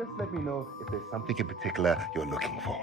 Just let me know if there's something in particular you're looking for.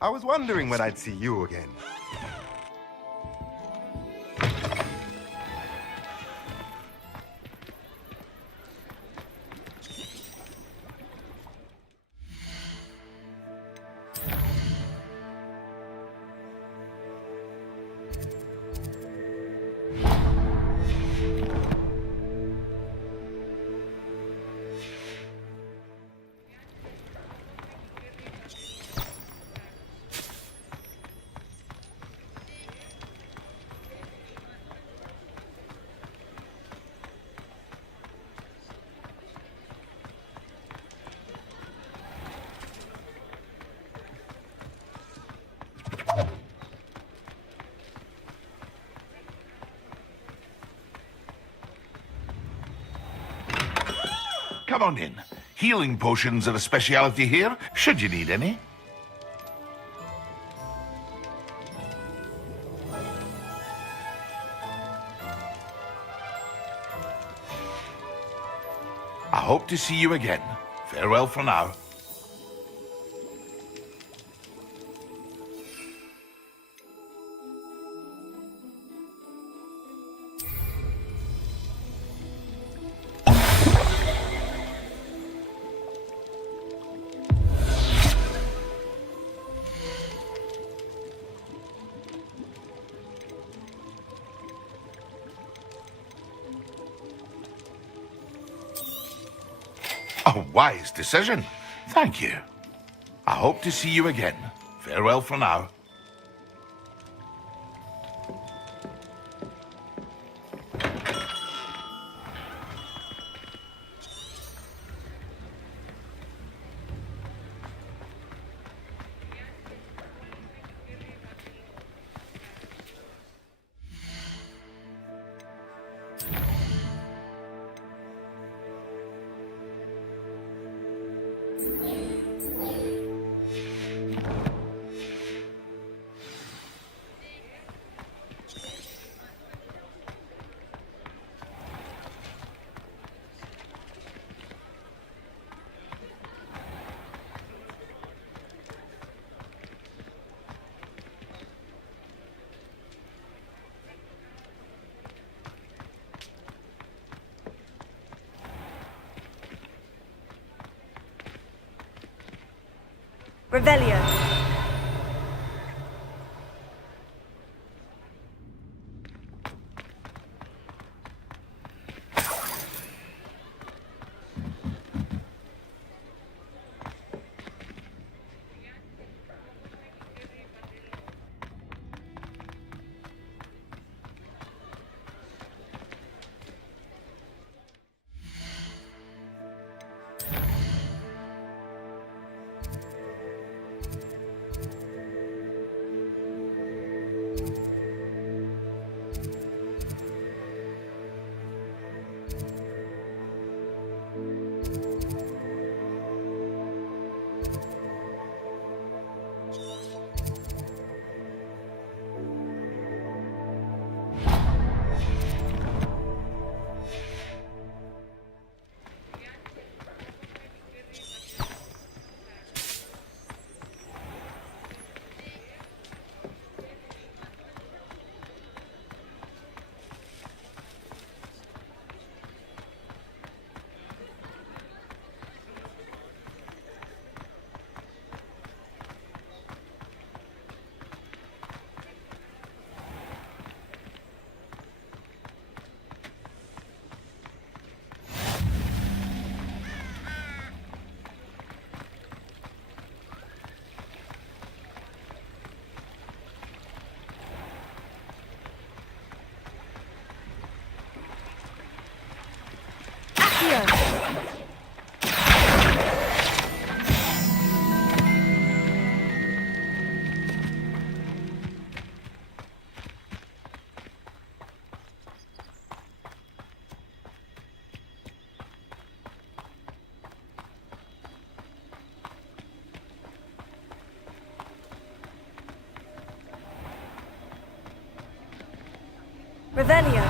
I was wondering when I'd see you again. Come on in. Healing potions are a speciality here, should you need any. I hope to see you again. Farewell for now. A wise decision. Thank you. I hope to see you again. Farewell for now. Revelio. Revelio.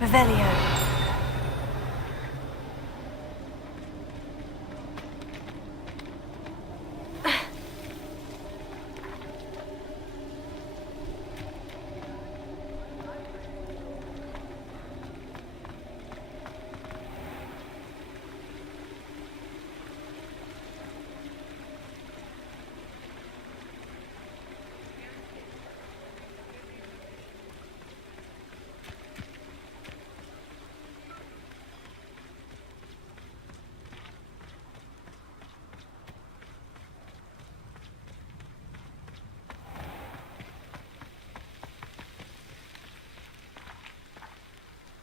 Revelio.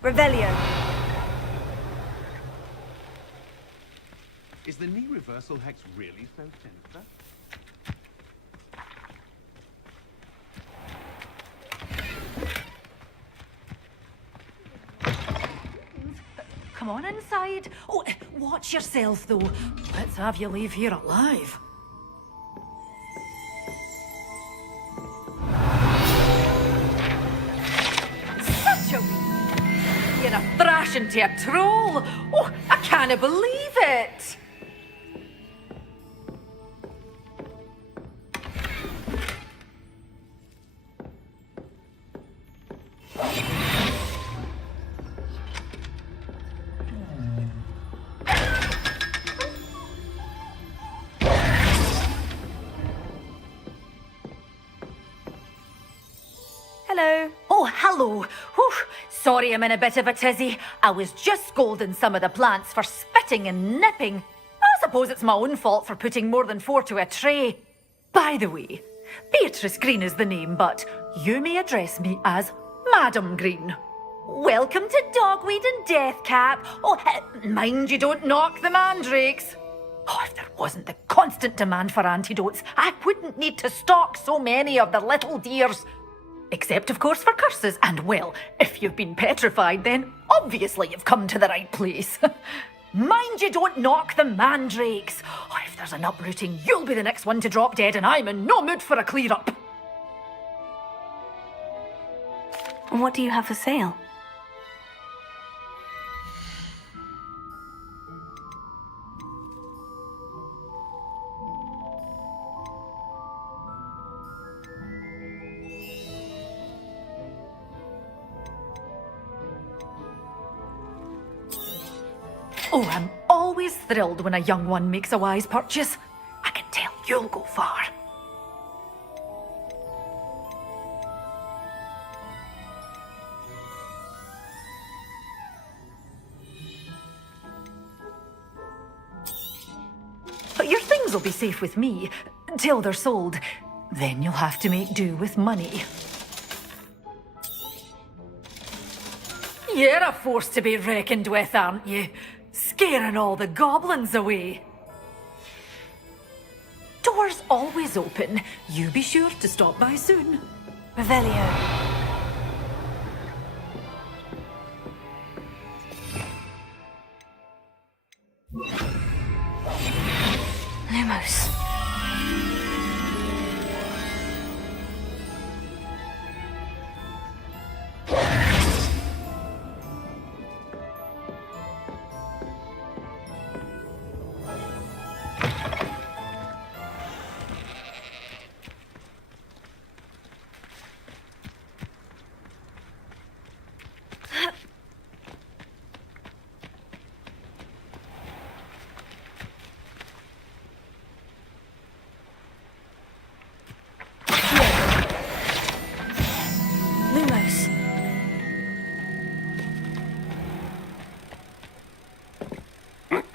Revelio. Is the knee reversal hex really so sinister? Come on inside. Oh, watch yourself, though. Let's have you leave here alive. Such a wee... You're a thrashing to a troll. Oh, I can't believe it. Hello. Oh, hello. Whew. Sorry I'm in a bit of a tizzy. I was just scolding some of the plants for spitting and nipping. I suppose it's my own fault for putting more than 4 to a tray. By the way, Beatrice Green is the name, but you may address me as Madam Green. Welcome to Dogweed and Deathcap. Oh, mind you don't knock the mandrakes. Oh, if there wasn't the constant demand for antidotes, I wouldn't need to stock so many of the little dears. Except, of course, for curses. And, well, if you've been petrified, then obviously you've come to the right place. Mind you don't knock the mandrakes. Oh, if there's an uprooting, you'll be the next one to drop dead, and I'm in no mood for a clear-up. What do you have for sale? Oh, I'm always thrilled when a young one makes a wise purchase. I can tell you'll go far. But your things will be safe with me, till they're sold. Then you'll have to make do with money. You're a force to be reckoned with, aren't you? Scaring all the goblins away. Doors always open. You be sure to stop by soon. Revelio. Lumos.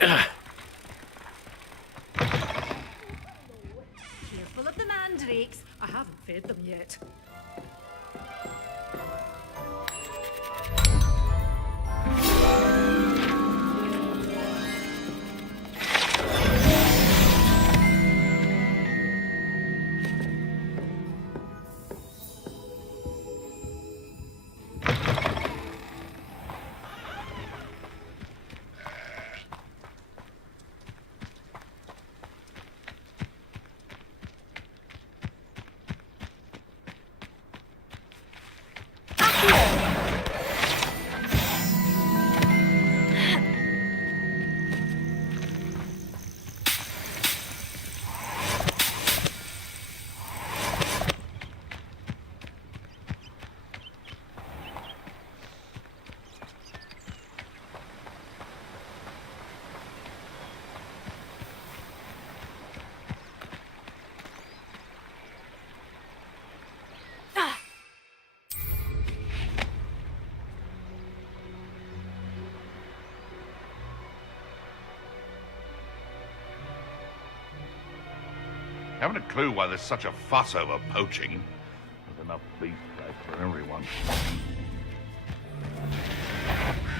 Careful of the mandrakes. I haven't fed them yet. Haven't a clue why there's such a fuss over poaching. There's enough beef flesh for everyone.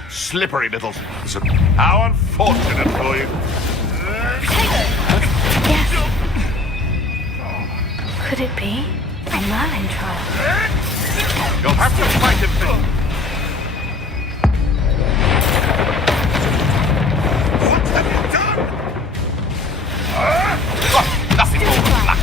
Slippery little... How unfortunate for you. Yes. Could it be a Merlin trial? You'll have to fight him. What have you done? Nothing more than luck.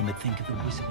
Merlin would think of the wizard.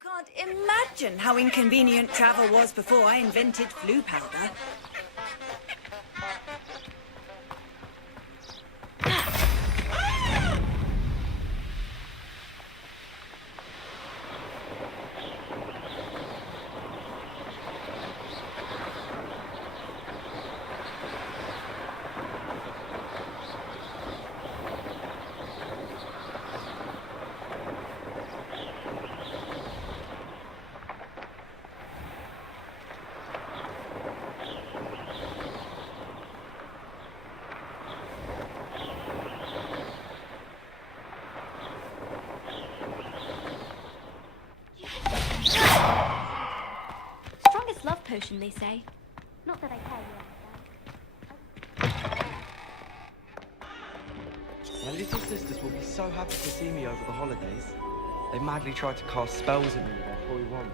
Can't imagine how inconvenient travel was before I invented flu powder. Strongest love potion, they say. Not that I care, you understand. My little sisters will be so happy to see me over the holidays. They madly try to cast spells at me with their toy wand.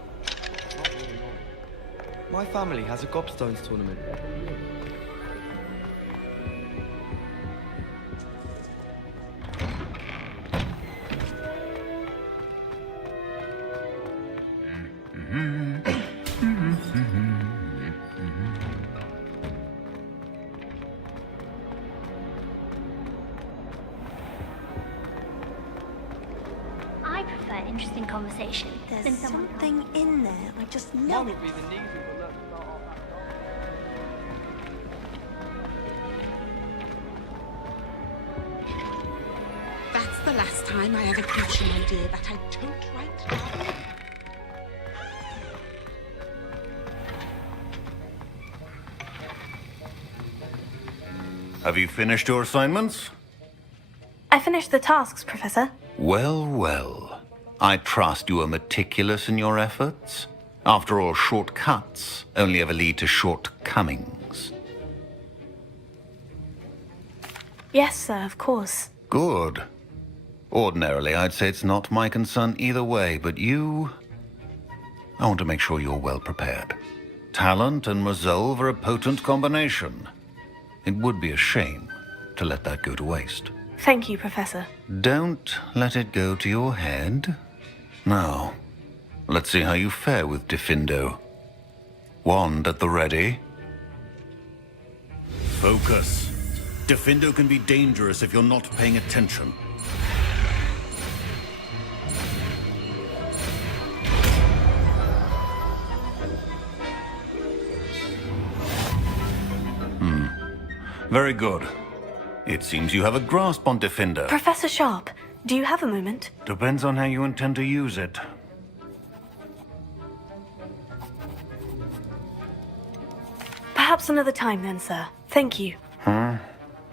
Not really on. My family has a gobstones tournament every year. I prefer interesting conversation. There's than someone something in there. I just know Mum it. will be the knees who will let me start off that dog. That's the last time I ever teach you, my dear, that I don't write down. Have you finished your assignments? I finished the tasks, Professor. Well, well. I trust you are meticulous in your efforts. After all, shortcuts only ever lead to shortcomings. Yes, sir, of course. Good. Ordinarily, I'd say it's not my concern either way, but you... I want to make sure you're well prepared. Talent and resolve are a potent combination. It would be a shame to let that go to waste. Thank you, Professor. Don't let it go to your head. Now, let's see how you fare with Diffindo. Wand at the ready. Focus. Diffindo can be dangerous if you're not paying attention. Very good. It seems you have a grasp on Diffindo. Professor Sharp, do you have a moment? Depends on how you intend to use it. Perhaps another time then, sir. Thank you.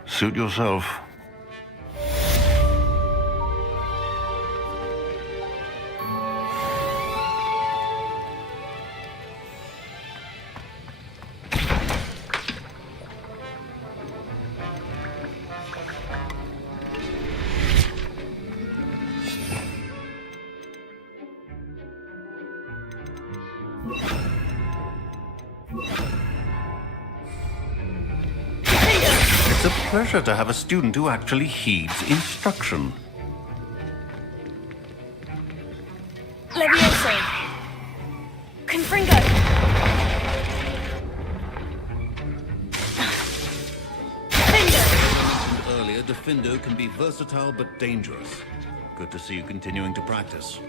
Suit yourself. It's a pleasure to have a student who actually heeds instruction. Levioso. Confringo. Earlier, Diffindo can be versatile but dangerous. Good to see you continuing to practice.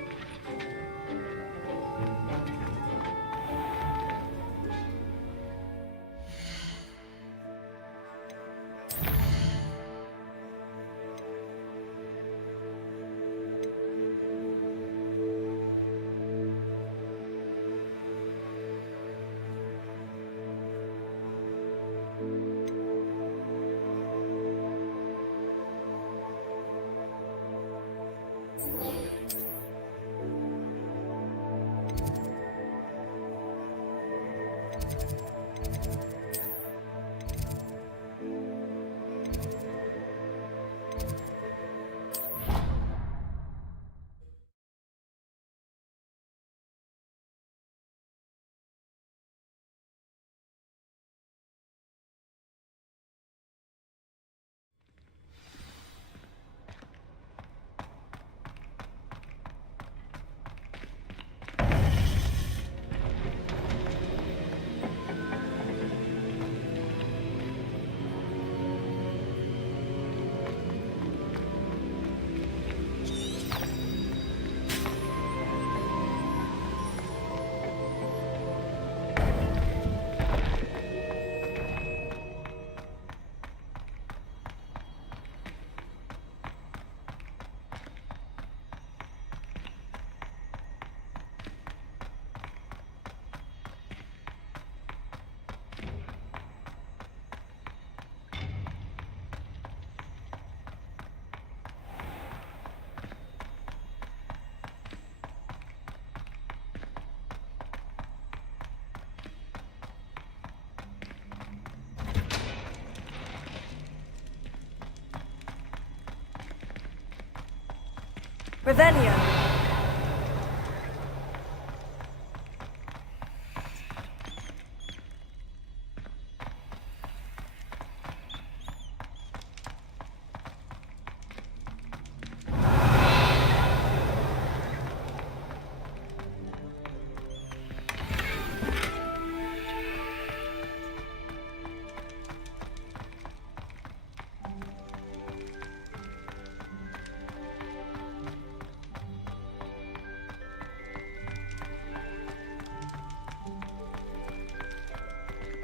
Revelio.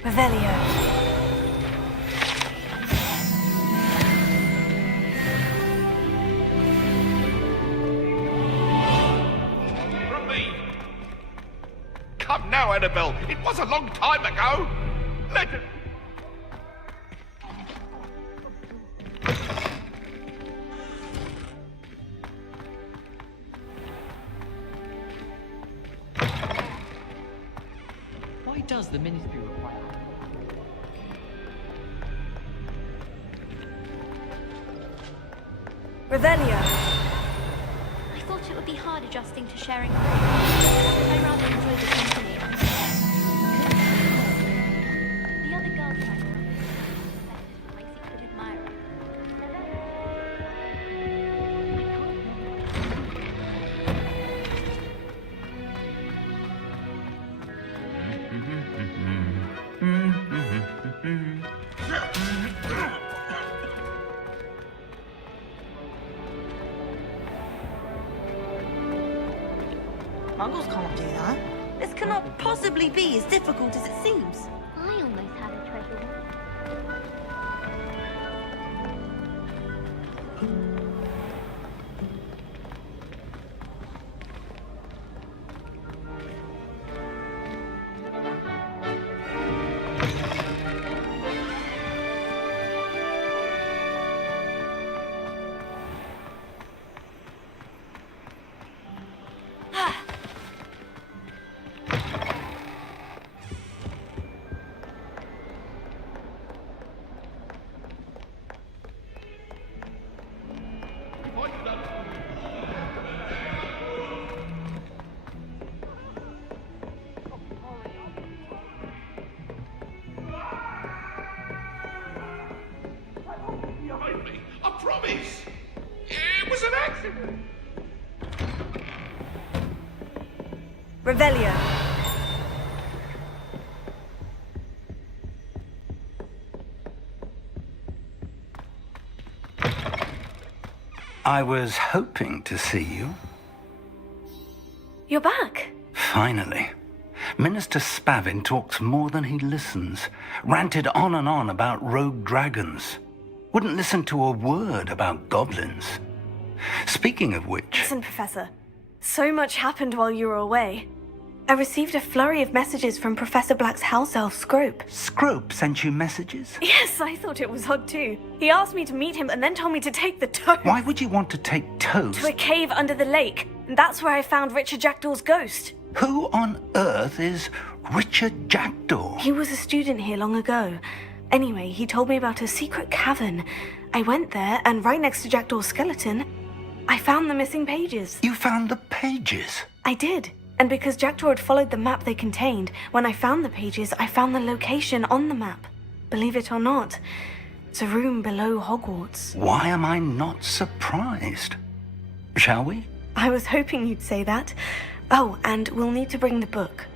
Revelio. From me. Come now, Annabelle. It was a long time ago. Let it... Why does the Ministry require... Revelio. I thought it would be hard adjusting to sharing. But I rather enjoy the company. The other girls I know are my secret admirer. Muggles can't do that. This cannot possibly be as difficult as it seems. I almost had a treasure once. Behind me. I promise. It was an accident. Revelio. I was hoping to see you. You're back. Finally. Minister Spavin talks more than he listens. Ranted on and on about rogue dragons. Wouldn't listen to a word about goblins. Speaking of which... Listen, Professor. So much happened while you were away. I received a flurry of messages from Professor Black's house elf, Scrope. Scrope sent you messages? Yes, I thought it was odd too. He asked me to meet him and then told me to take the toad. Why would you want to take toads? To a cave under the lake. And that's where I found Richard Jackdaw's ghost. Who on earth is Richard Jackdaw? He was a student here long ago. Anyway, he told me about a secret cavern. I went there, and right next to Jackdaw's skeleton, I found the missing pages. You found the pages? I did. And because Jackdaw had followed the map they contained, when I found the pages, I found the location on the map. Believe it or not, it's a room below Hogwarts. Why am I not surprised? Shall we? I was hoping you'd say that. Oh, and we'll need to bring the book.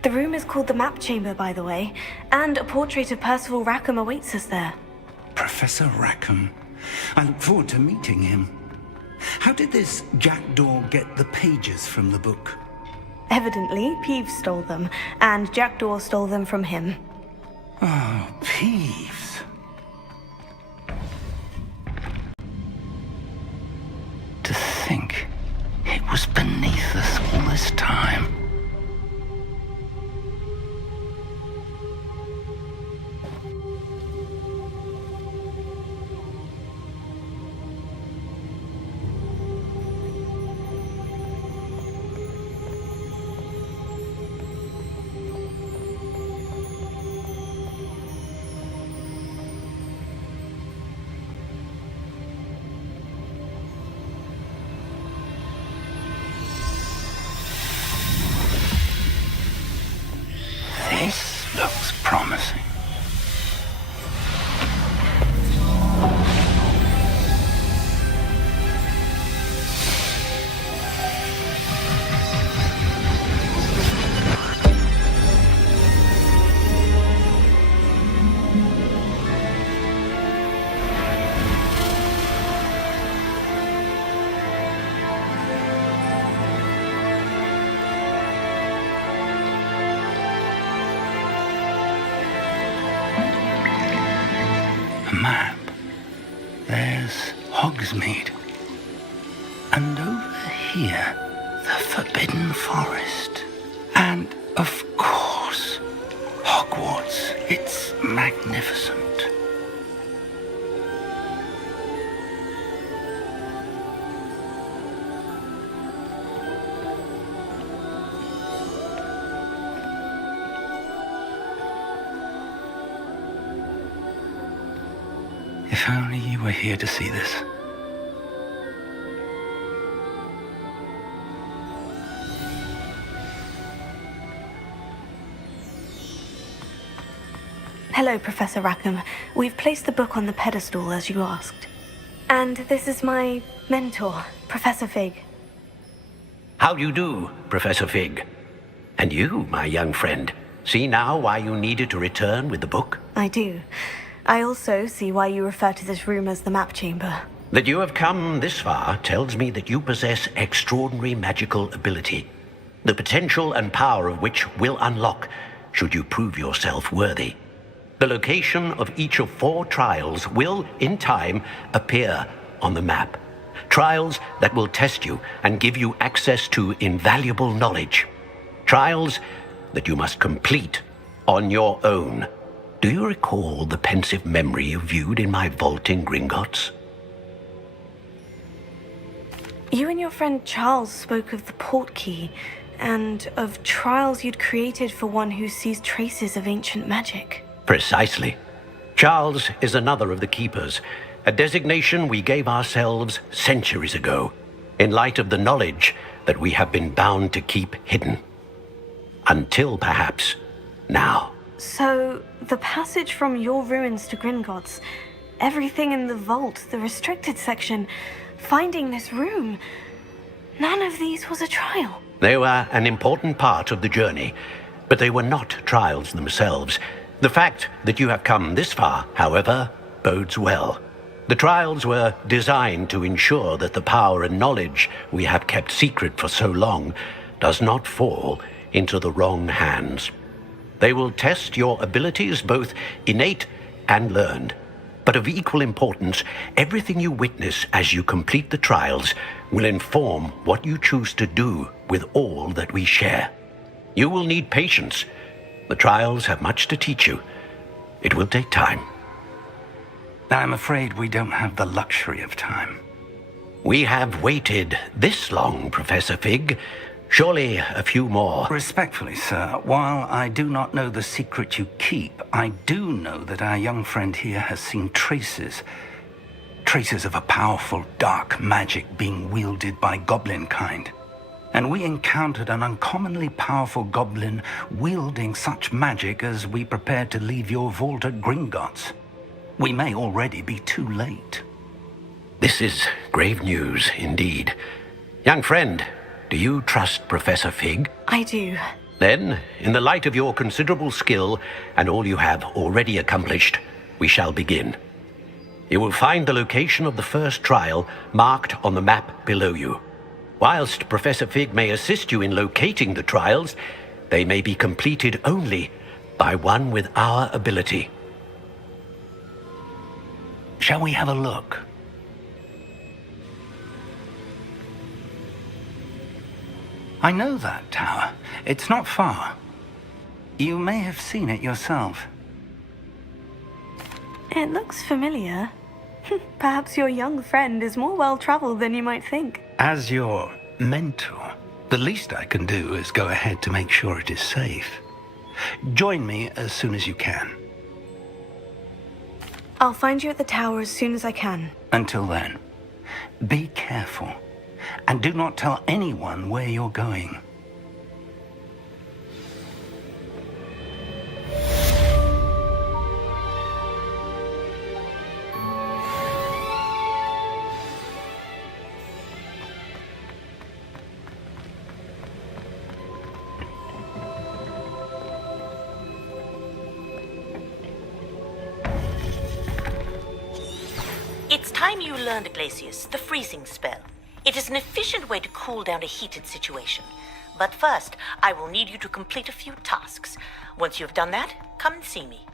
The room is called the Map Chamber, by the way, and a portrait of Percival Rackham awaits us there. Professor Rackham. I look forward to meeting him. How did this Jackdaw get the pages from the book? Evidently, Peeves stole them, and Jackdaw stole them from him. Oh, Peeves. To think it was beneath us all this time. Hogsmeade. And over here, the Forbidden Forest. And, of course, Hogwarts. It's magnificent. If only you were here to see this. Hello, Professor Rackham. We've placed the book on the pedestal as you asked. And this is my mentor, Professor Fig. How do you do, Professor Fig? And you, my young friend, see now why you needed to return with the book? I do. I also see why you refer to this room as the map chamber. That you have come this far tells me that you possess extraordinary magical ability, the potential and power of which will unlock should you prove yourself worthy. The location of each of 4 trials will, in time, appear on the map. Trials that will test you and give you access to invaluable knowledge. Trials that you must complete on your own. Do you recall the pensive memory you viewed in my vault in Gringotts? You and your friend Charles spoke of the portkey, and of trials you'd created for one who sees traces of ancient magic. Precisely. Charles is another of the Keepers, a designation we gave ourselves centuries ago, in light of the knowledge that we have been bound to keep hidden. Until, perhaps, now. So, the passage from your ruins to Gringotts, everything in the vault, the restricted section, finding this room, none of these was a trial. They were an important part of the journey, but they were not trials themselves. The fact that you have come this far, however, bodes well. The trials were designed to ensure that the power and knowledge we have kept secret for so long does not fall into the wrong hands. They will test your abilities, both innate and learned. But of equal importance, everything you witness as you complete the trials will inform what you choose to do with all that we share. You will need patience. The trials have much to teach you. It will take time. I'm afraid we don't have the luxury of time. We have waited this long, Professor Fig. Surely a few more. Respectfully, sir, while I do not know the secret you keep, I do know that our young friend here has seen traces of a powerful dark magic being wielded by goblin kind. And we encountered an uncommonly powerful goblin wielding such magic as we prepared to leave your vault at Gringotts. We may already be too late. This is grave news indeed. Young friend, do you trust Professor Fig? I do. Then, in the light of your considerable skill and all you have already accomplished, we shall begin. You will find the location of the first trial marked on the map below you. Whilst Professor Fig may assist you in locating the trials, they may be completed only by one with our ability. Shall we have a look? I know that tower. It's not far. You may have seen it yourself. It looks familiar. Perhaps your young friend is more well-traveled than you might think. As your mentor, the least I can do is go ahead to make sure it is safe. Join me as soon as you can. I'll find you at the tower as soon as I can. Until then, be careful. And do not tell anyone where you're going. It's time you learned, Glacius, the freezing spell. It is an efficient way to cool down a heated situation. But first, I will need you to complete a few tasks. Once you've done that, come and see me.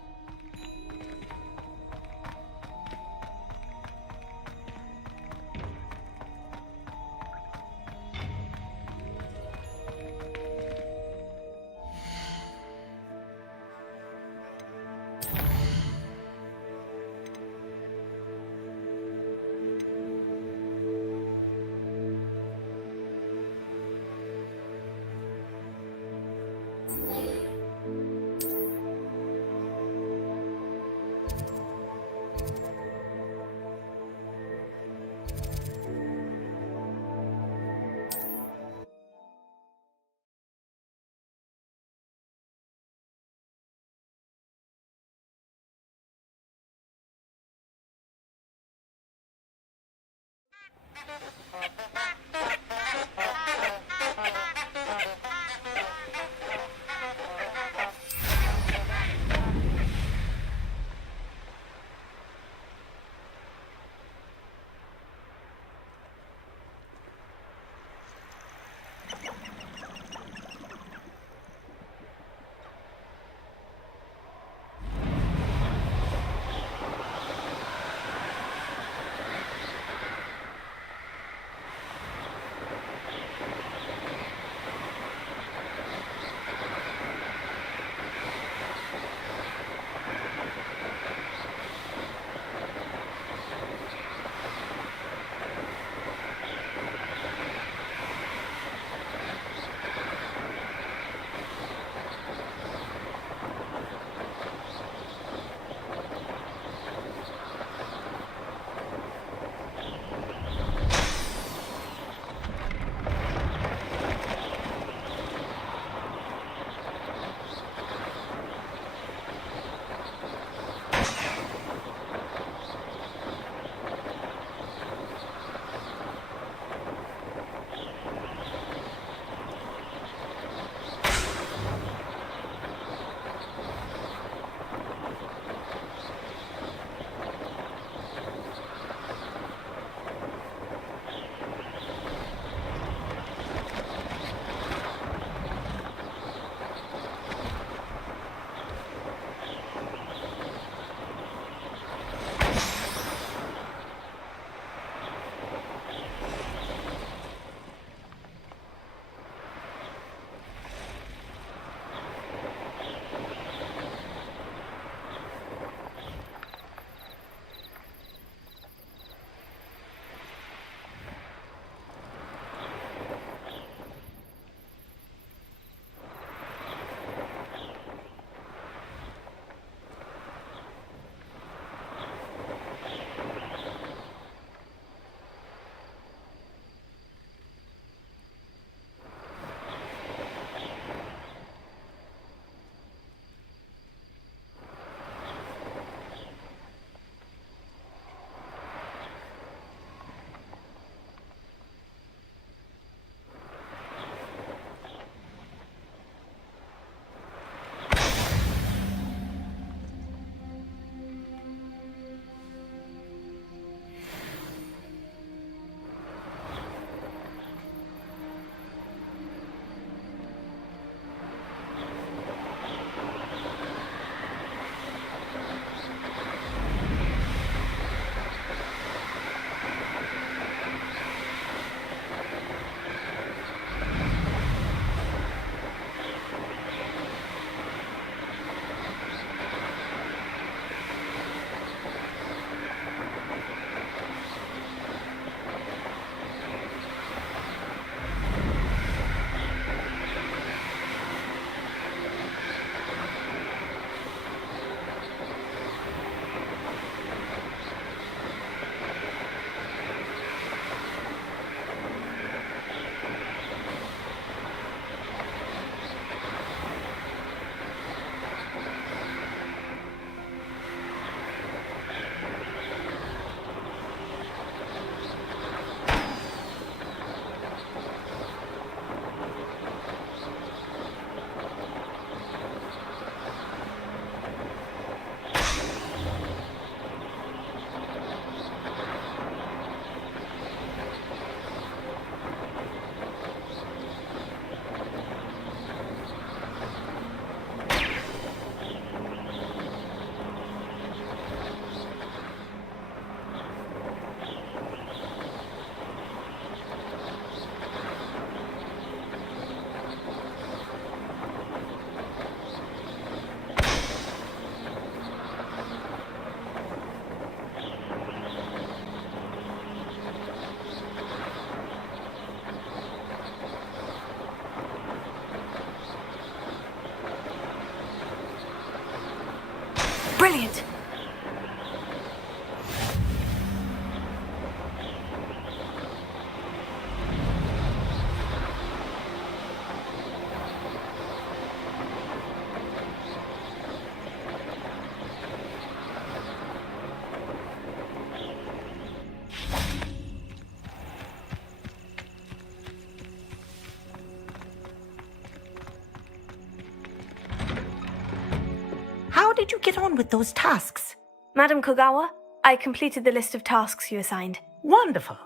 get on with those tasks? Madam Kogawa, I completed the list of tasks you assigned. Wonderful.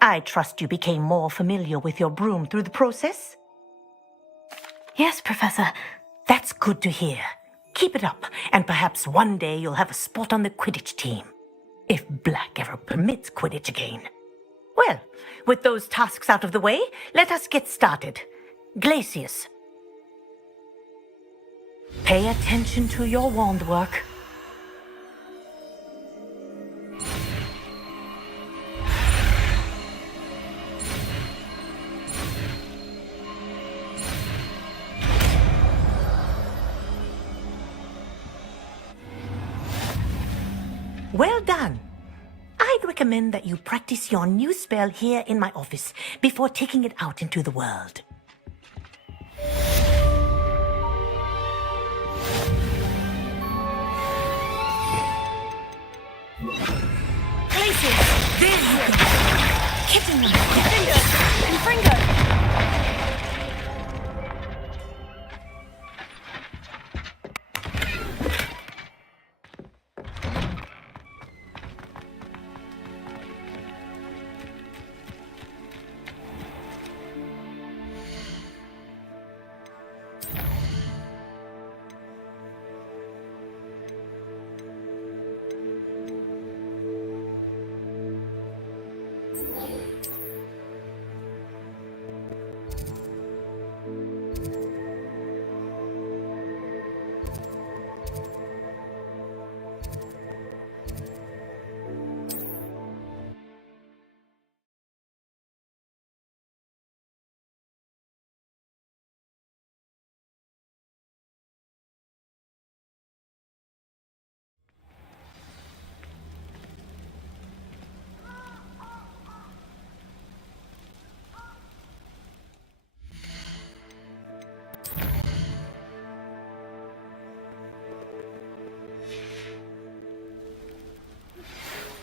I trust you became more familiar with your broom through the process? Yes, Professor. That's good to hear. Keep it up, and perhaps one day you'll have a spot on the Quidditch team. If Black ever permits Quidditch again. Well, with those tasks out of the way, let us get started. Glacius. Pay attention to your wand work. Well done. I'd recommend that you practice your new spell here in my office before taking it out into the world. Glacius! There you go! Hitting them! Fringo! Fringo!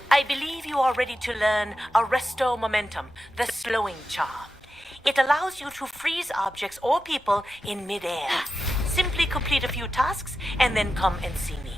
I believe you are ready to learn Arresto Momentum, the slowing charm. It allows you to freeze objects or people in midair. Simply complete a few tasks and then come and see me.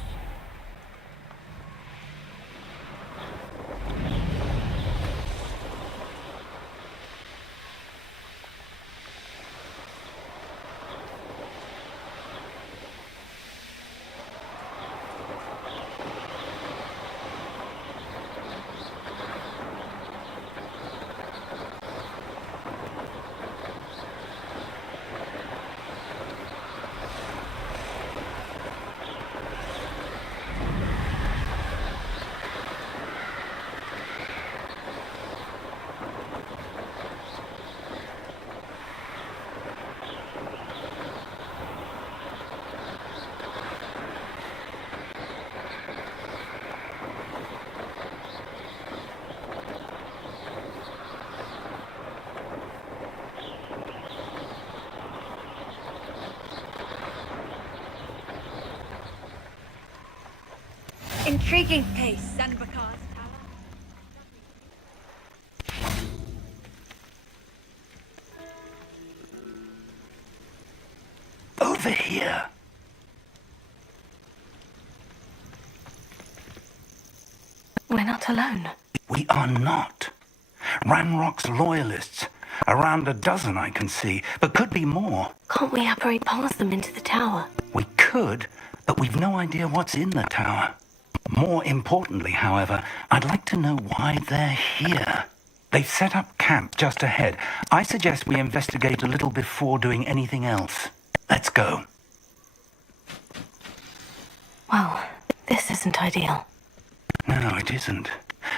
Intriguing pace, Sanbakar's tower. Over here. We're not alone. We are not. Ranrock's loyalists. Around a dozen I can see, but could be more. Can't we apparate past them into the tower? We could, but we've no idea what's in the tower. More importantly, however, I'd like to know why they're here. They've set up camp just ahead. I suggest we investigate a little before doing anything else. Let's go. Well, this isn't ideal. No, it isn't.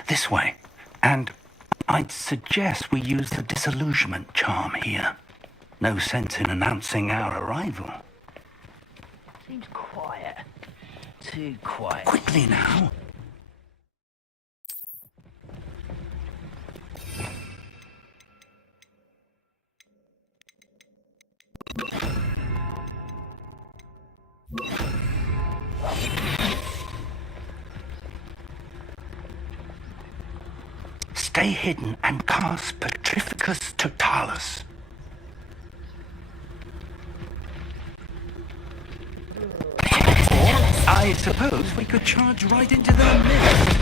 This way. And I'd suggest we use the disillusionment charm here. No sense in announcing our arrival. Seems quiet. Too quiet. Quickly now. Stay hidden and cast Petrificus Totalis. I suppose we could charge right into their midst.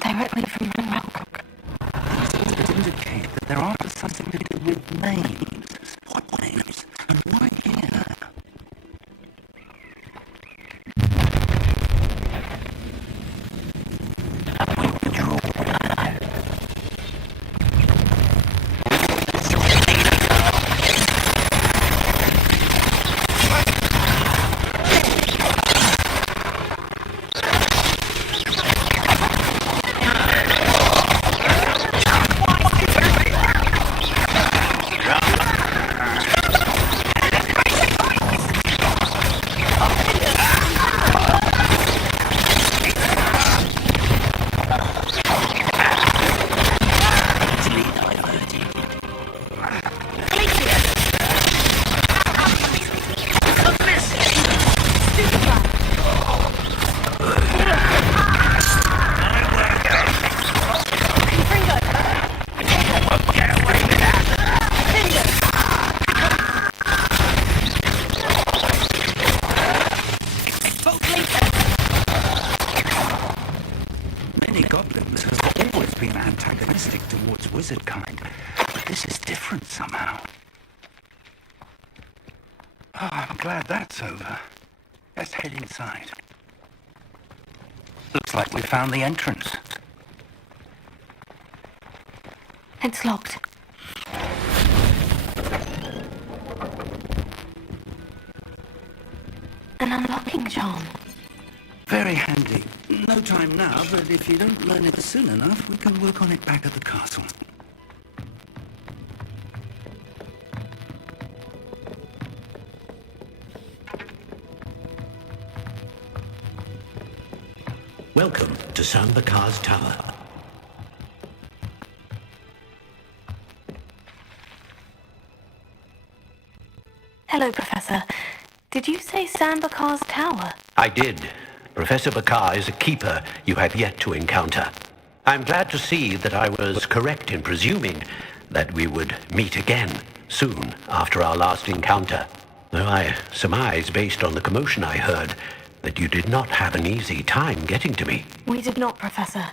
Directly from the rock. These indicate that they're after something to do with names. What names? And why here? Goblins has always been antagonistic towards wizard kind, but this is different somehow. Oh, I'm glad that's over. Let's head inside. Looks like we found the entrance. It's locked. An unlocking charm. Very handy. No time now, but if you don't learn it soon enough, we can work on it back at the castle. Welcome to Sambakar's Tower. Hello, Professor. Did you say Sambakar's Tower? I did. Professor Bakar is a keeper you have yet to encounter. I'm glad to see that I was correct in presuming that we would meet again soon after our last encounter. Though I surmise, based on the commotion I heard, that you did not have an easy time getting to me. We did not, Professor.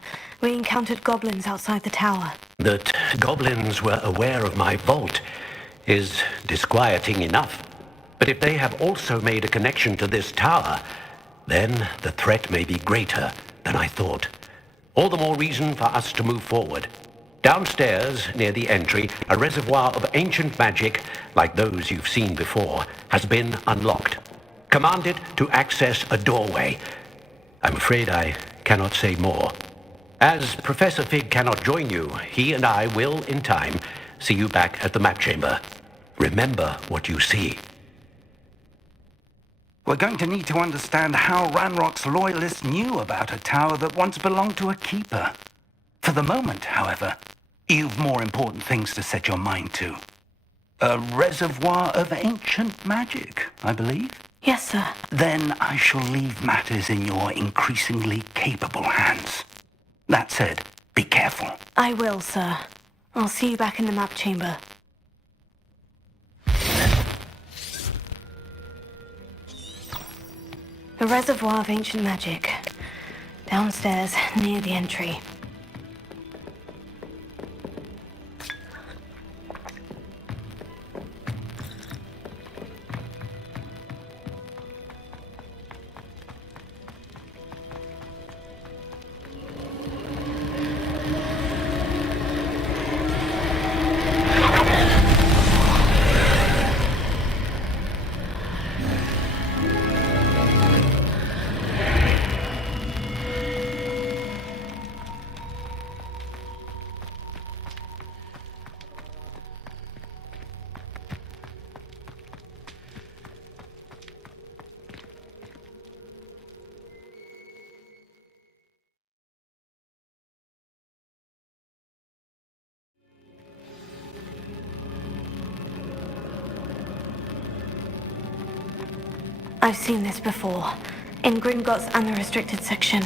We encountered goblins outside the tower. That goblins were aware of my vault is disquieting enough. But if they have also made a connection to this tower, then the threat may be greater than I thought. All the more reason for us to move forward. Downstairs, near the entry, a reservoir of ancient magic, like those you've seen before, has been unlocked. Command it to access a doorway. I'm afraid I cannot say more. As Professor Fig cannot join you, he and I will, in time, see you back at the map chamber. Remember what you see. We're going to need to understand how Ranrock's loyalists knew about a tower that once belonged to a keeper. For the moment, however, you've more important things to set your mind to. A reservoir of ancient magic, I believe? Yes, sir. Then I shall leave matters in your increasingly capable hands. That said, be careful. I will, sir. I'll see you back in the map chamber. The reservoir of ancient magic. Downstairs, near the entry. I've seen this before, in Gringotts and the restricted section.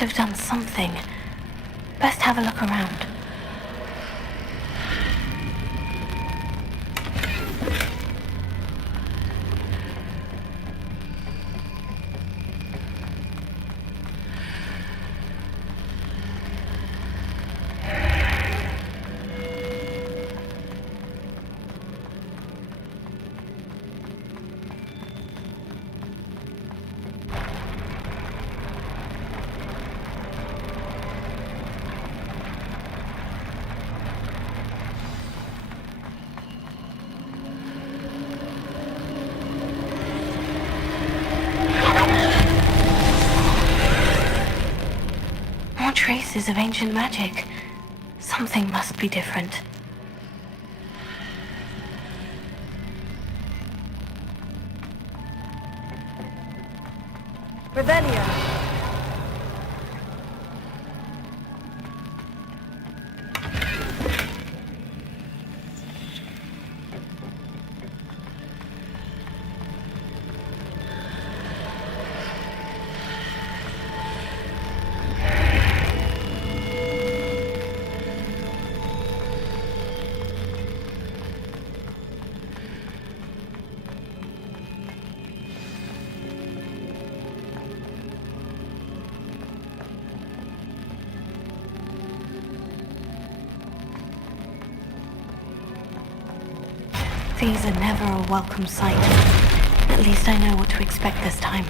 Have done something. Best have a look around. Traces of ancient magic. Something must be different. Revelio. These are never a welcome sight. At least I know what to expect this time.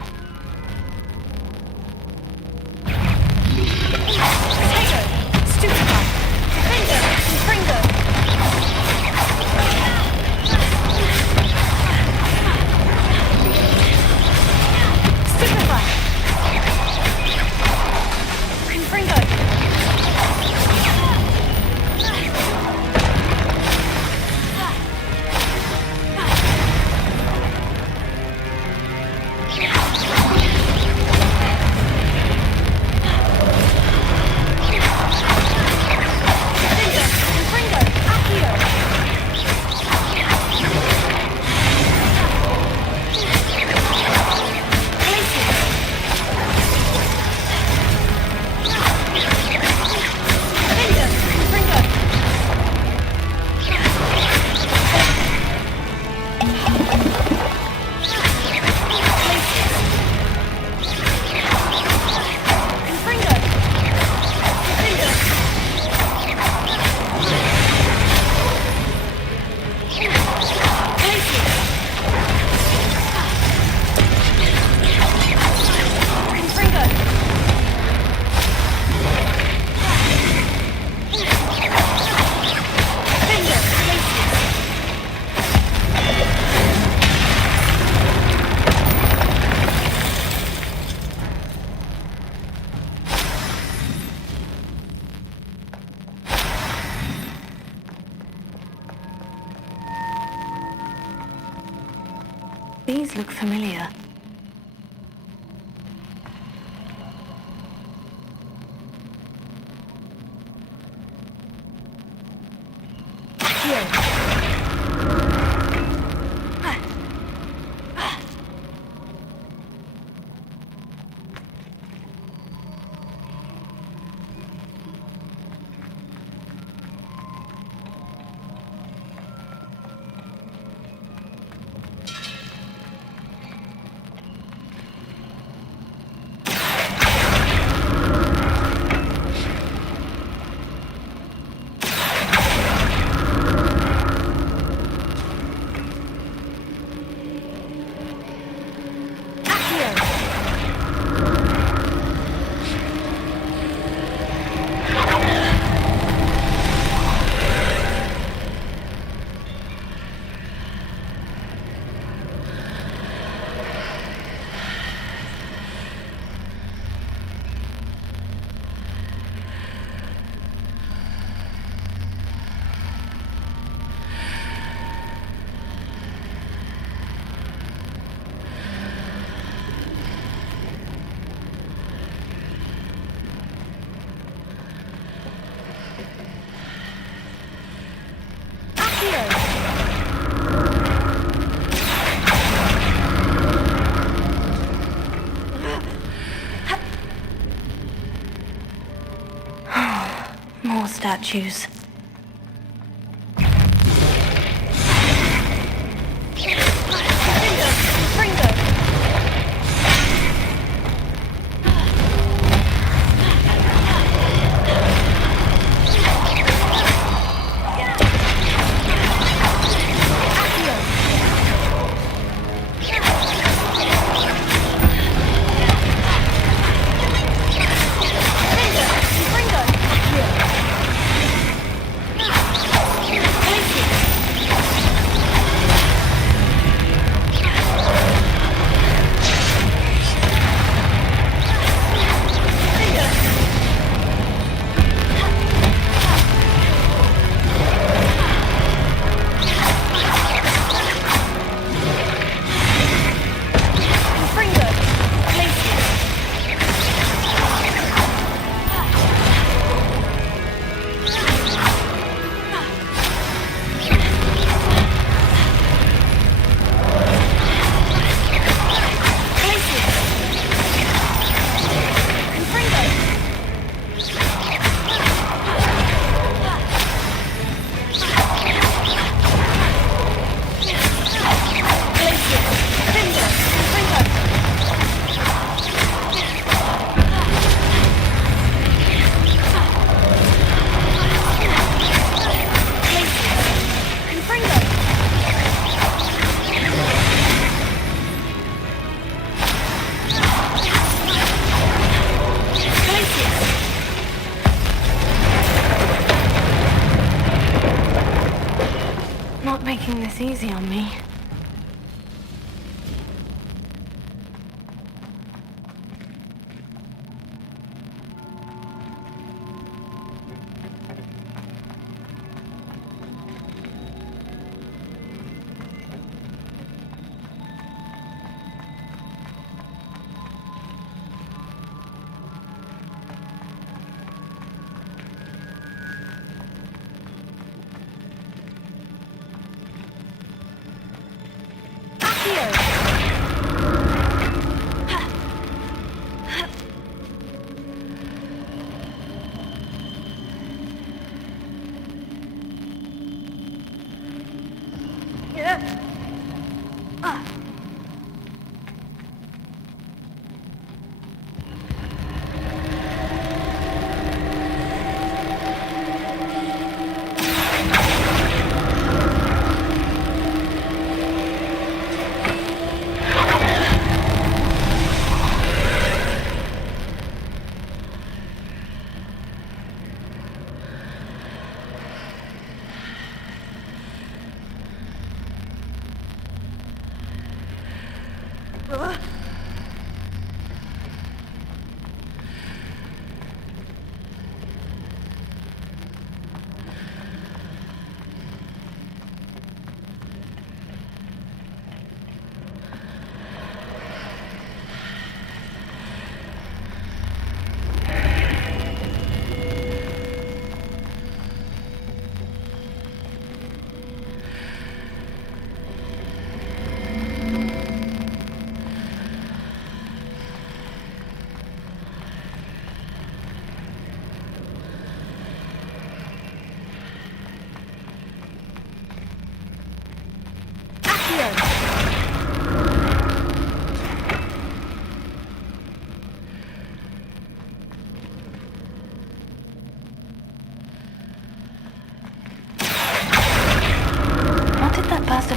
These look familiar. More statues. this easy on me.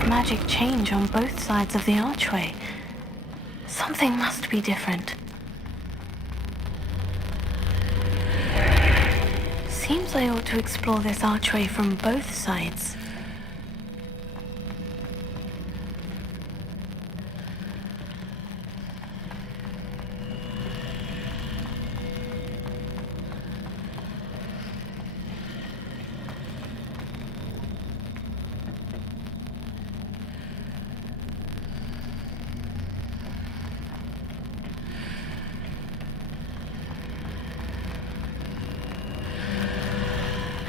Magic change on both sides of the archway. Something must be different. Seems I ought to explore this archway from both sides.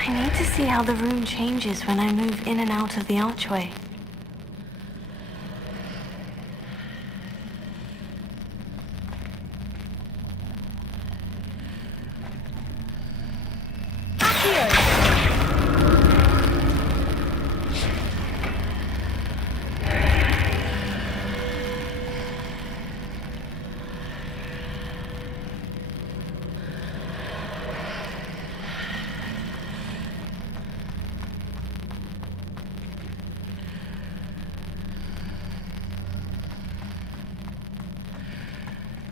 I need to see how the room changes when I move in and out of the archway.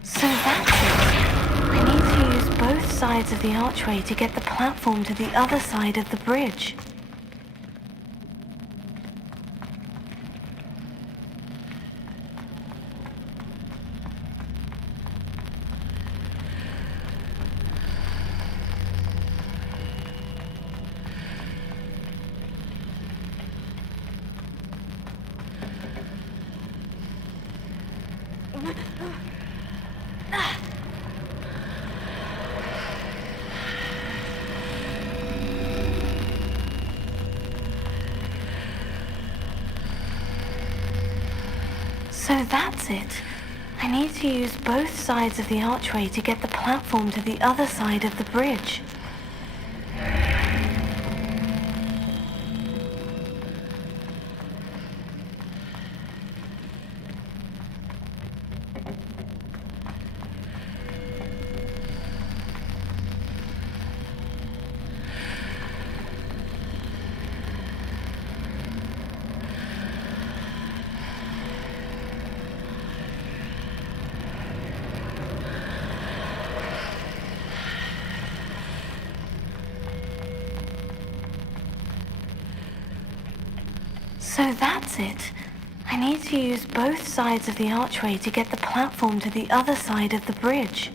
So that's it. I need to use both sides of the archway to get the platform to the other side of the bridge. So that's it. I need to use both sides of the archway to get the platform to the other side of the bridge. So that's it. I need to use both sides of the archway to get the platform to the other side of the bridge.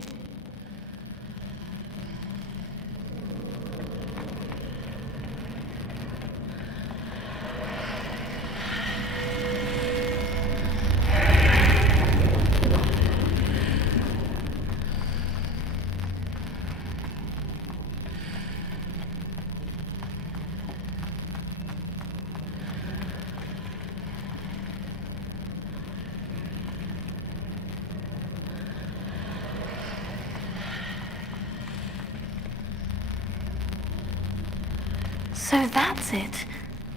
So that's it.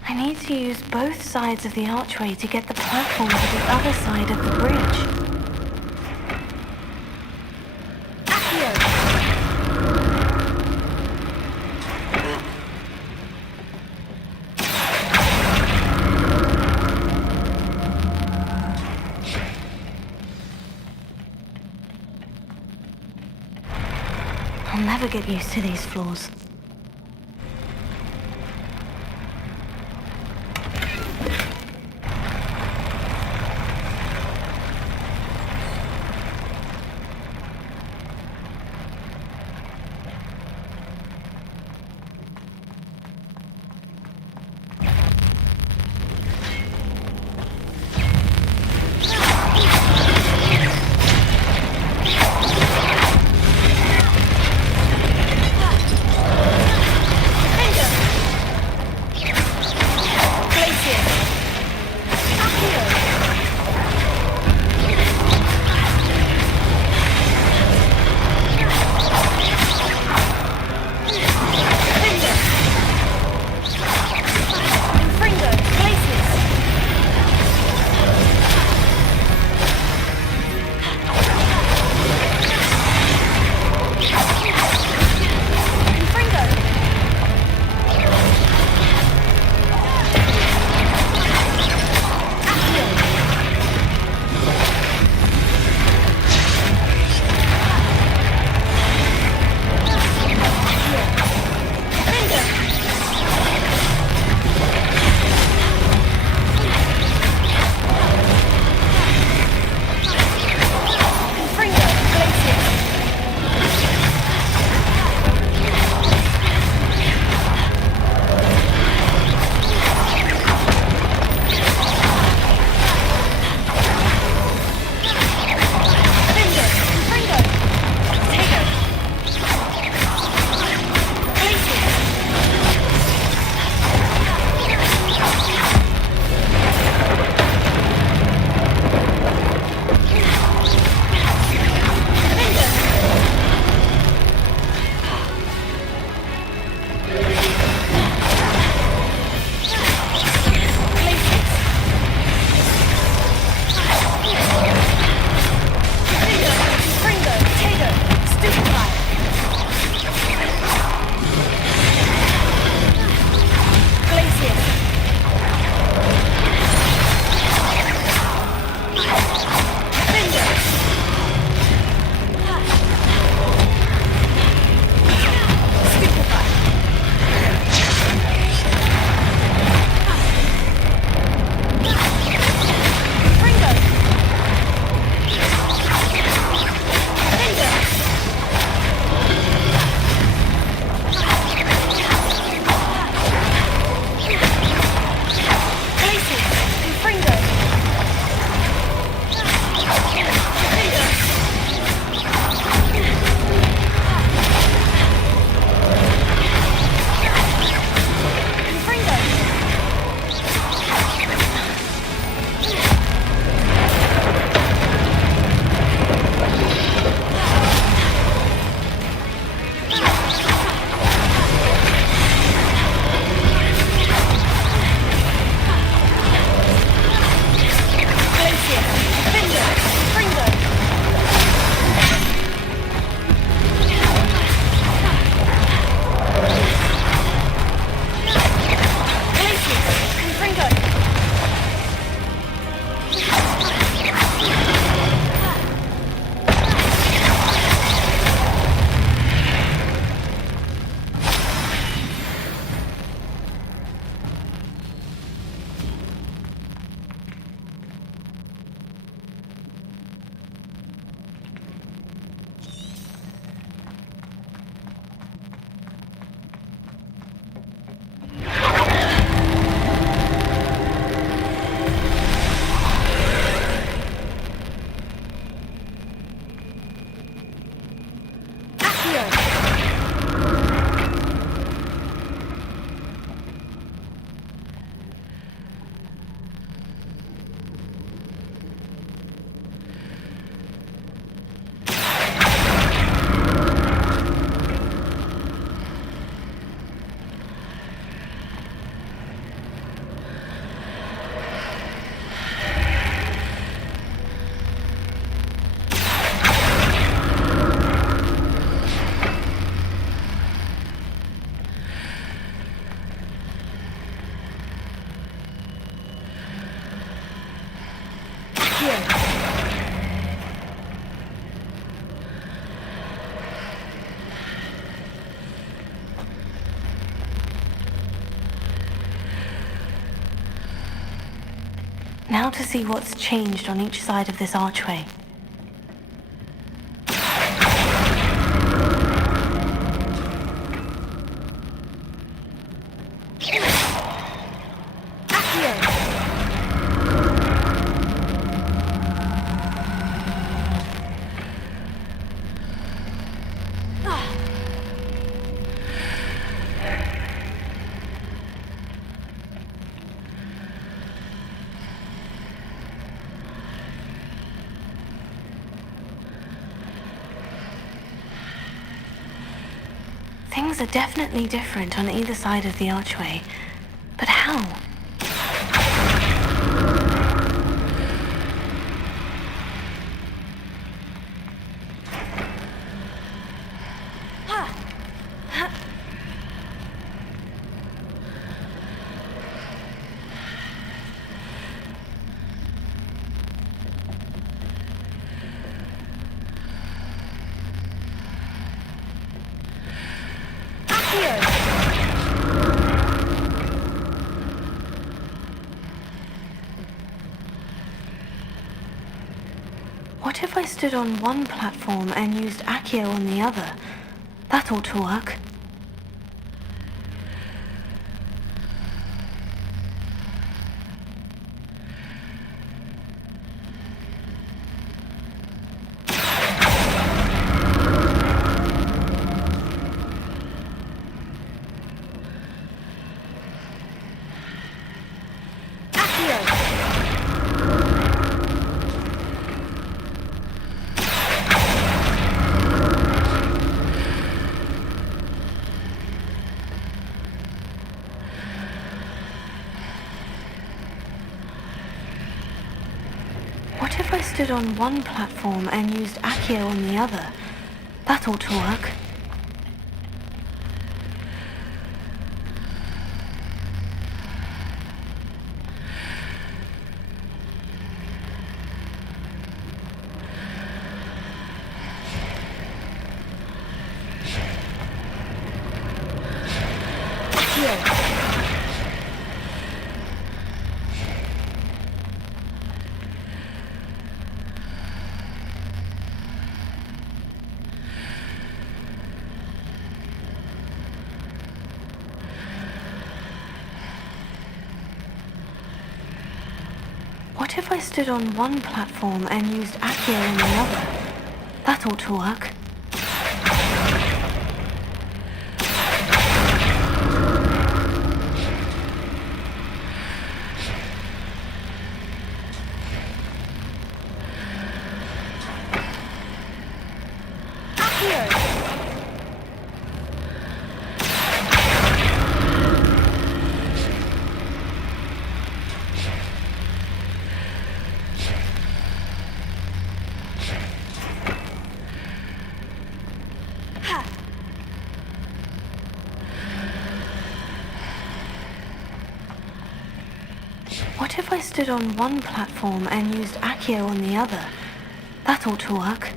I need to use both sides of the archway to get the platform to the other side of the bridge. I'll never get used to these floors. Now to see what's changed on each side of this archway. Things are definitely different on either side of the archway. But how? What if I stood on one platform and used Accio on the other? That ought to work. What if I stood on one platform and used Accio on the other? That ought to work. What if I stood on one platform and used Accio on the other? That ought to work. What if I stood on one platform and used Accio on the other? That ought to work.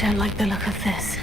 Don't like the look of this.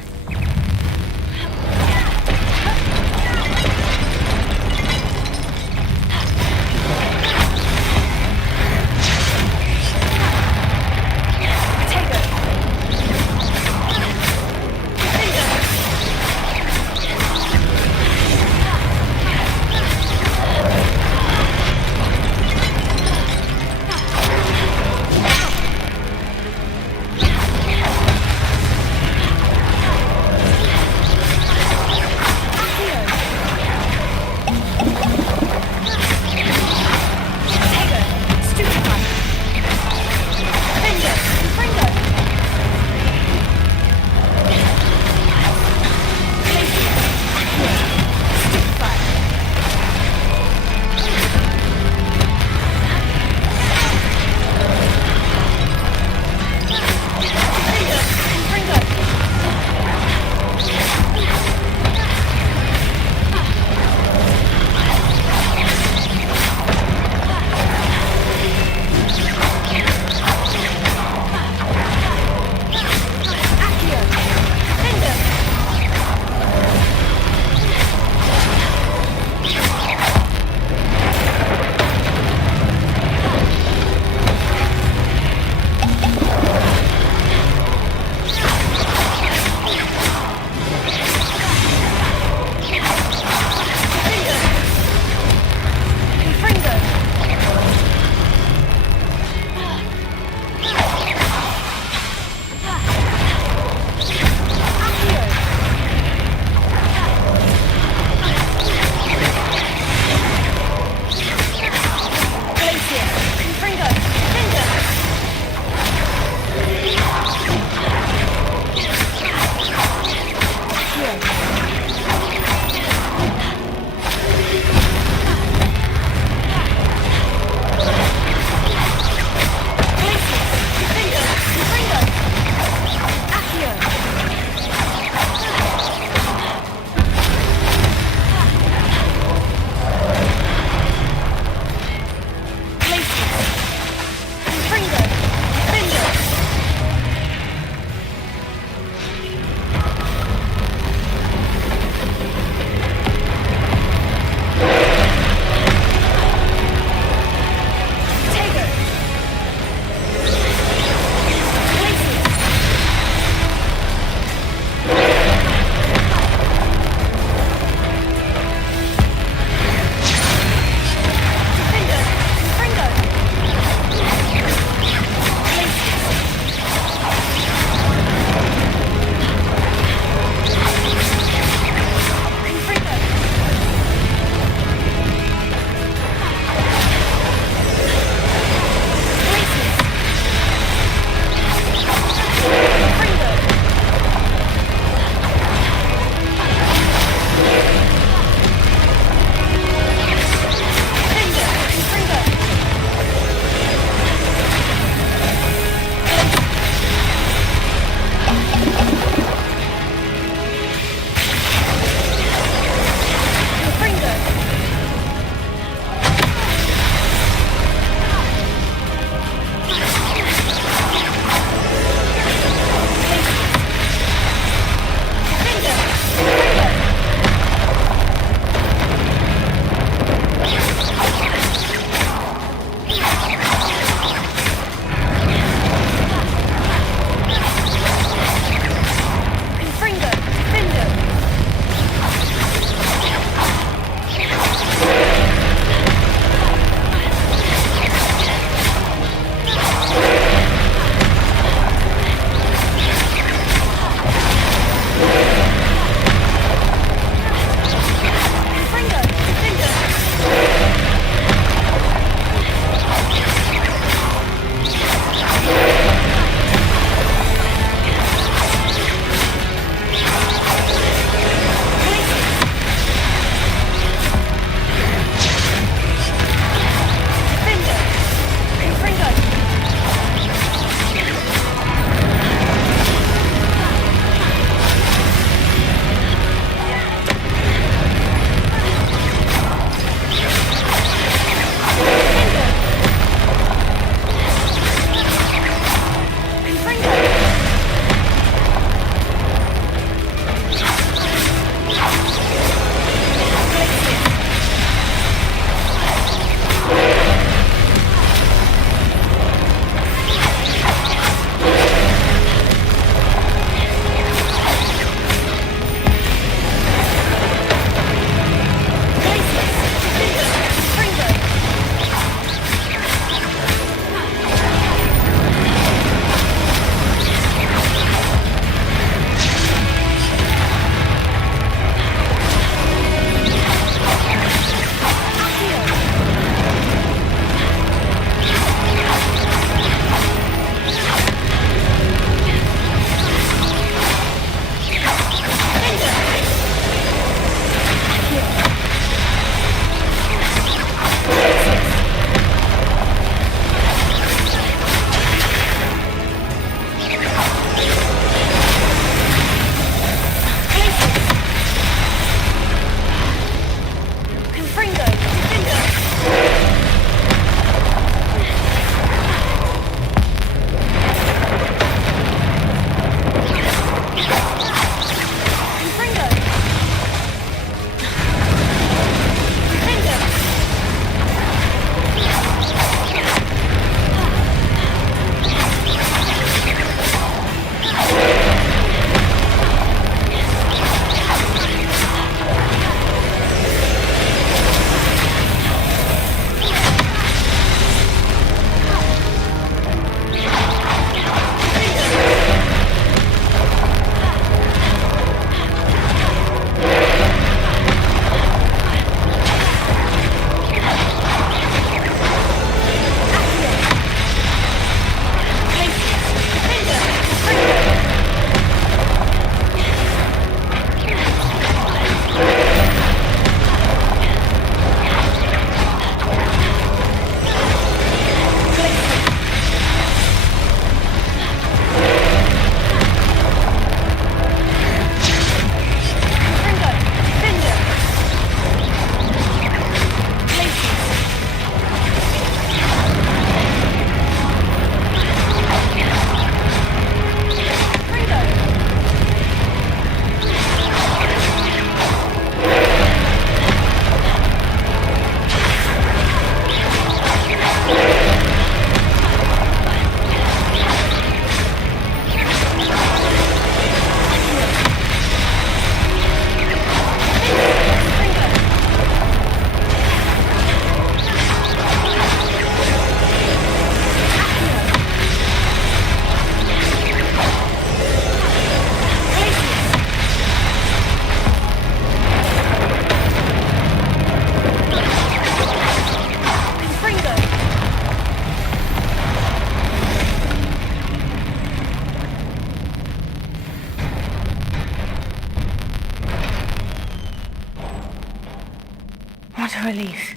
What a relief.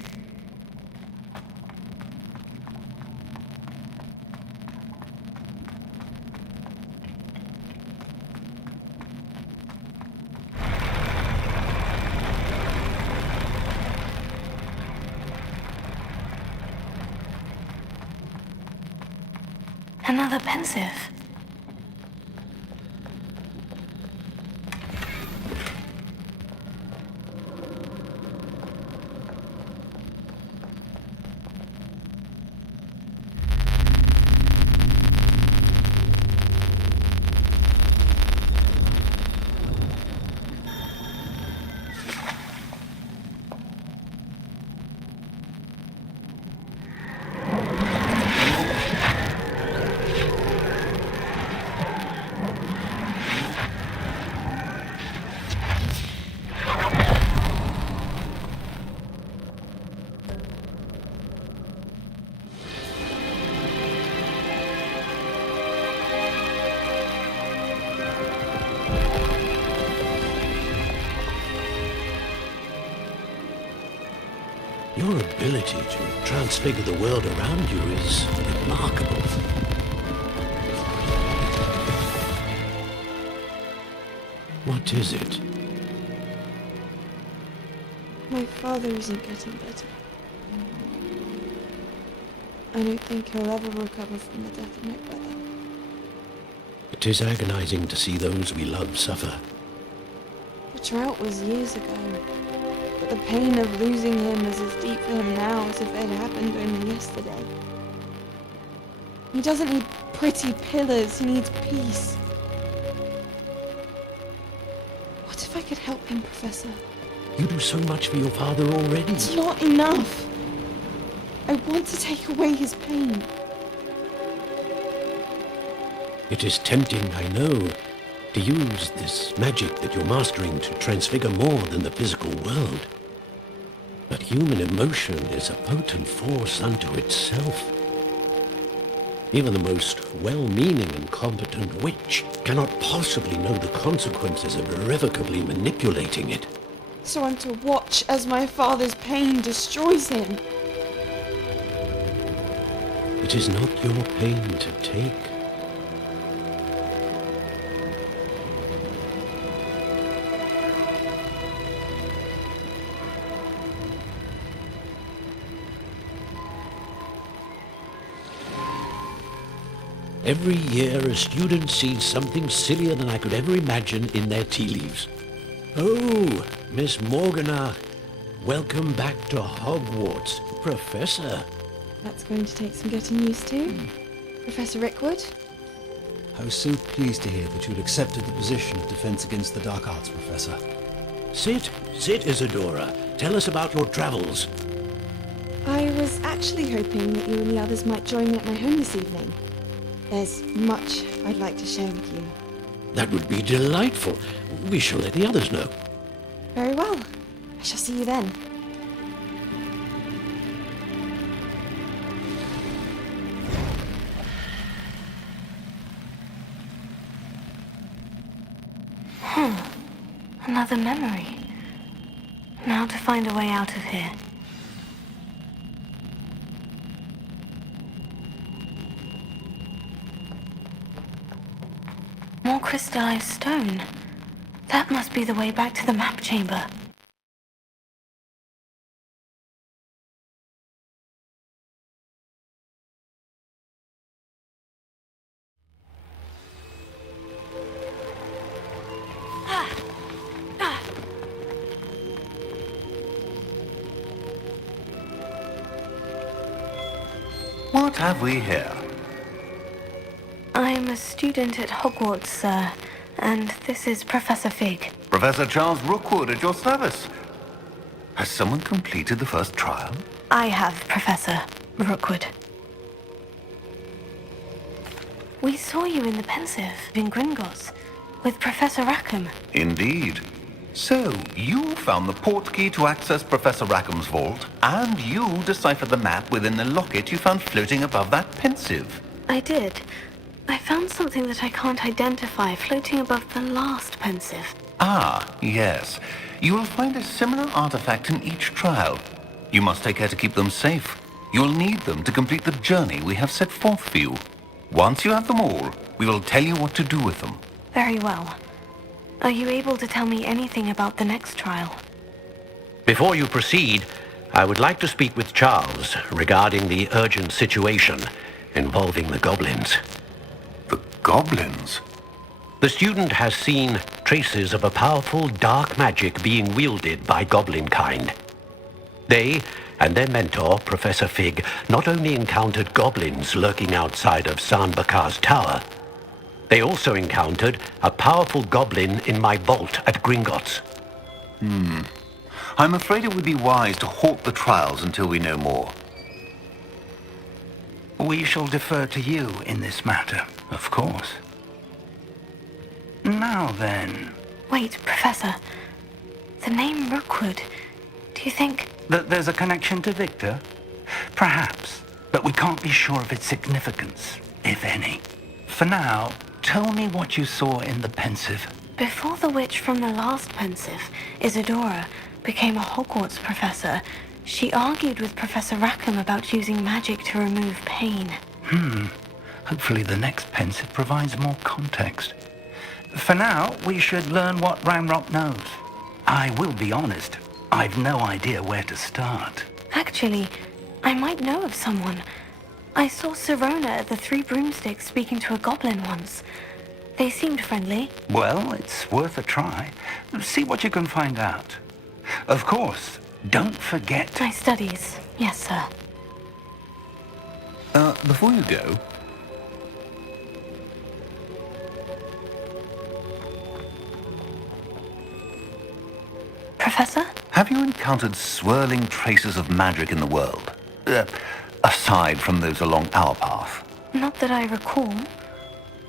Another pensive. Your ability to transfigure the world around you is remarkable. What is it? My father isn't getting better. I don't think he'll ever recover from the death of my brother. It is agonizing to see those we love suffer. The drought was years ago, but the pain of losing him is as deep for him now as if it had happened only yesterday. He doesn't need pretty pillars, he needs peace. What if I could help him, Professor? You do so much for your father already. It's not enough. I want to take away his pain. It is tempting, I know, to use this magic that you're mastering to transfigure more than the physical world. But human emotion is a potent force unto itself. Even the most well-meaning and competent witch cannot possibly know the consequences of irrevocably manipulating it. So I'm to watch as my father's pain destroys him. It is not your pain to take. Every year a student sees something sillier than I could ever imagine in their tea leaves. Oh, Miss Morgana, welcome back to Hogwarts, Professor. That's going to take some getting used to. Professor Rickwood? I was so pleased to hear that you'd accepted the position of Defense Against the Dark Arts, Professor. Sit, Isadora. Tell us about your travels. I was actually hoping that you and the others might join me at my home this evening. There's much I'd like to share with you. That would be delightful. We shall let the others know. Very well. I shall see you then. Another memory. Now to find a way out of here. More crystallized stone. That must be the way back to the map chamber. What have we here? I'm a student at Hogwarts, sir, and this is Professor Fig. Professor Charles Rookwood at your service. Has someone completed the first trial? I have, Professor Rookwood. We saw you in the pensive in Gringotts with Professor Rackham. Indeed. So, you found the portkey to access Professor Rackham's vault, and you deciphered the map within the locket you found floating above that pensive. I did. I found something that I can't identify floating above the last pensive. Ah, yes. You will find a similar artifact in each trial. You must take care to keep them safe. You'll need them to complete the journey we have set forth for you. Once you have them all, we will tell you what to do with them. Very well. Are you able to tell me anything about the next trial? Before you proceed, I would like to speak with Charles regarding the urgent situation involving the goblins. The goblins? The student has seen traces of a powerful dark magic being wielded by goblin kind. They and their mentor, Professor Fig, not only encountered goblins lurking outside of San Bakar's tower, they also encountered a powerful goblin in my vault at Gringotts. I'm afraid it would be wise to halt the trials until we know more. We shall defer to you in this matter, of course. Now then... Wait, Professor. The name Rookwood. Do you think... that there's a connection to Victor? Perhaps, but we can't be sure of its significance, if any. For now, tell me what you saw in the pensive. Before the witch from the last pensive, Isadora, became a Hogwarts professor, she argued with Professor Rackham about using magic to remove pain. Hopefully the next pensive provides more context. For now, we should learn what Ranrock knows. I will be honest, I've no idea where to start. Actually, I might know of someone. I saw Sirona at the Three Broomsticks speaking to a goblin once. They seemed friendly. Well, it's worth a try. See what you can find out. Of course, don't forget... My studies. Yes, sir. Before you go... Professor? Have you encountered swirling traces of magic in the world? Aside from those along our path? Not that I recall.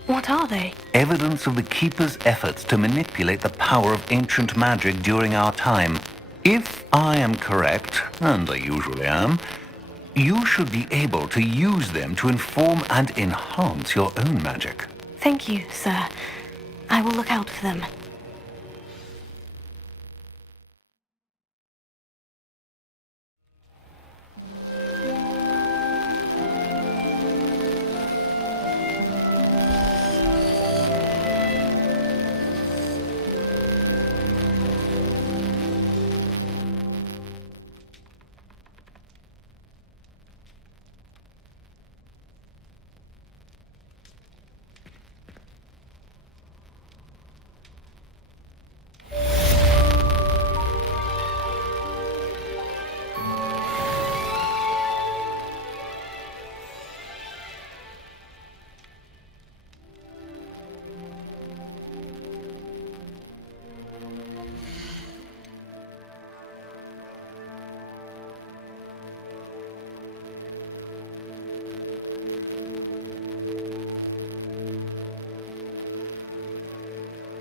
What are they? Evidence of the Keeper's efforts to manipulate the power of ancient magic during our time. If I am correct, and I usually am, you should be able to use them to inform and enhance your own magic. Thank you, sir. I will look out for them.